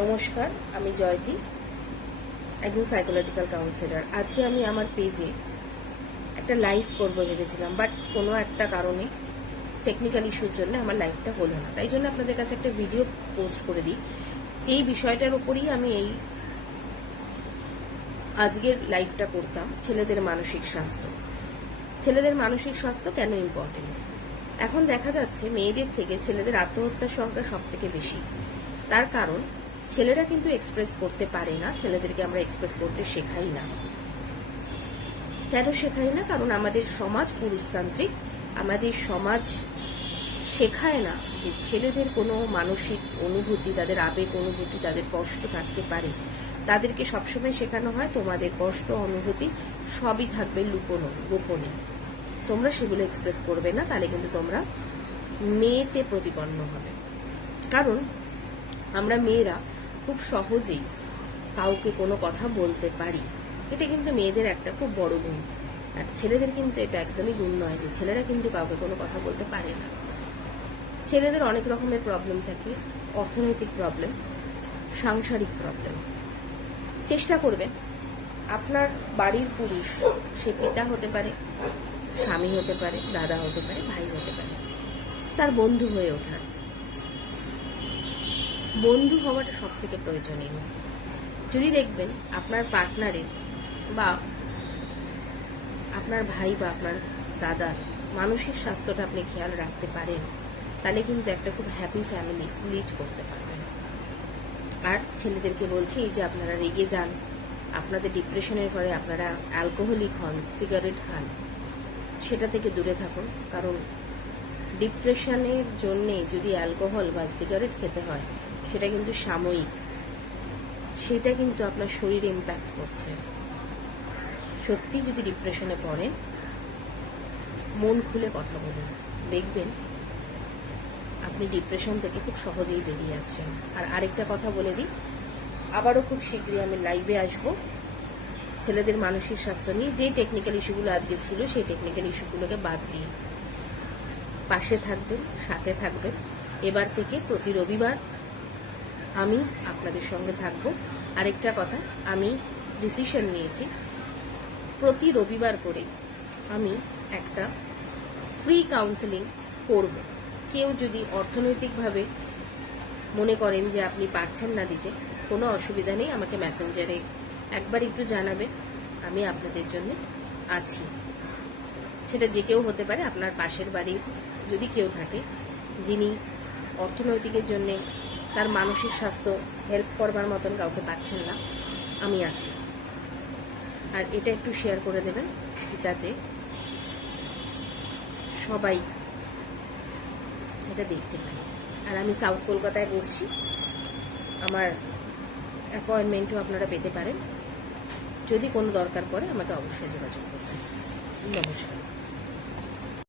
নমস্কার, আমি জয়তী, একজন সাইকোলজিক্যাল কাউন্সিলর। আজকে আমি আমার পেজে একটা লাইভ করবো ভেবেছিলাম, বাট কোনো একটা কারণে টেকনিক্যাল ইস্যুর জন্য আমার লাইভটা হলো না। তাই জন্য আপনাদের কাছে একটা ভিডিও পোস্ট করে দিই, যেই বিষয়টার উপরই আমি এই আজকের লাইভটা করতাম। ছেলেদের মানসিক স্বাস্থ্য। ছেলেদের মানসিক স্বাস্থ্য কেন ইম্পর্টেন্ট? এখন দেখা যাচ্ছে মেয়েদের থেকে ছেলেদের আত্মহত্যার সংখ্যা সব থেকে বেশি। তার কারণ ছেলেরা কিন্তু এক্সপ্রেস করতে পারে না, ছেলেদেরকে আমরা এক্সপ্রেস করতে শেখাই না। কেন শেখাই না? কারণ আমাদের সমাজ পুরুষতান্ত্রিক, আমাদের সমাজ শেখায় না যে ছেলেদের কোনো মানসিক অনুভূতি, তাদের আবেগ অনুভূতি, তাদের কষ্ট থাকতে পারে। তাদেরকে সবসময় শেখানো হয় তোমাদের কষ্ট অনুভূতি সবই থাকবে লুকোনো, গোপনে, তোমরা সেগুলো এক্সপ্রেস করবে না, তাহলে কিন্তু তোমরা মেয়েতে প্রতিপন্ন হবে। কারণ আমরা মেয়েরা খুব সহজেই কাউকে কোনো কথা বলতে পারি, এটা কিন্তু মেয়েদের একটা খুব বড় গুণ। আর ছেলেদের কিন্তু এটা একদমই গুণ নয় যে ছেলেরা কিন্তু কাউকে কোনো কথা বলতে পারে না। ছেলেদের অনেক রকমের প্রবলেম থাকে, অর্থনৈতিক প্রবলেম, সাংসারিক প্রবলেম। চেষ্টা করবেন আপনার বাড়ির পুরুষ, সে পিতা হতে পারে, স্বামী হতে পারে, দাদা হতে পারে, ভাই হতে পারে, তার বন্ধু হয়ে ওঠার। বন্ধু হওয়াটা সব থেকে প্রয়োজনীয়। যদি দেখবেন আপনার পার্টনারে বা আপনার ভাই বা আপনার দাদার মানসিক স্বাস্থ্যটা আপনি খেয়াল রাখতে পারেন, তাহলে কিন্তু একটা খুব হ্যাপি ফ্যামিলি লিড করতে পারবেন। আর ছেলেদেরকে বলছি, এই যে আপনারা রেগে যান, আপনাদের ডিপ্রেশনের ফলে আপনারা অ্যালকোহলিক হন, সিগারেট খান, সেটা থেকে দূরে থাকুন। কারণ ডিপ্রেশনের জন্যে যদি অ্যালকোহল বা সিগারেট খেতে হয়, সেটা কিন্তু সাময়িক, সেটা কিন্তু আপনার শরীরে ইম্প্যাক্ট করছে। সত্যি যদি ডিপ্রেশনে পড়েন, মন খুলে কথা বলুন, দেখবেন আপনি ডিপ্রেশন থেকে খুব সহজেই বেরিয়ে আসছেন। আর আরেকটা কথা বলে দিই, আবারও খুব শীঘ্রই আমি লাইভে আসব ছেলেদের মানসিক স্বাস্থ্য নিয়ে। যে টেকনিক্যাল ইস্যুগুলো আজকে ছিল, সেই টেকনিক্যাল ইস্যুগুলোকে বাদ দিয়ে পাশে থাকবেন, সাথে থাকবেন। এবার থেকে প্রতি রবিবার আমি আপনাদের সঙ্গে থাকব। আরেকটা কথা, আমি ডিসিশন নিয়েছি প্রতি রবিবার করে আমি একটা ফ্রি কাউন্সেলিং করব। কেউ যদি অর্থনৈতিকভাবে মনে করেন যে আপনি পারছেন না দিতে, কোনো অসুবিধা নেই, আমাকে মেসেঞ্জারে একবার একটু জানাবেন, আমি আপনাদের জন্য আছি। সেটা যে কেউ হতে পারে, আপনার পাশের বাড়ির যদি কেউ থাকে যিনি অর্থনৈতিকের জন্যে তার মানসিক স্বাস্থ্য হেল্প করবার মতন কাউকে পাচ্ছেন না, আমি আছি। আর এটা একটু শেয়ার করে দেবেন যাতে সবাই এটা দেখতে পারে। আর আমি সাউথ কলকাতায় বসছি, আমার অ্যাপয়েন্টমেন্টও আপনারা পেতে পারেন। যদি কোনো দরকার পড়ে আমাকে অবশ্যই যোগাযোগ করবেন। নমস্কার।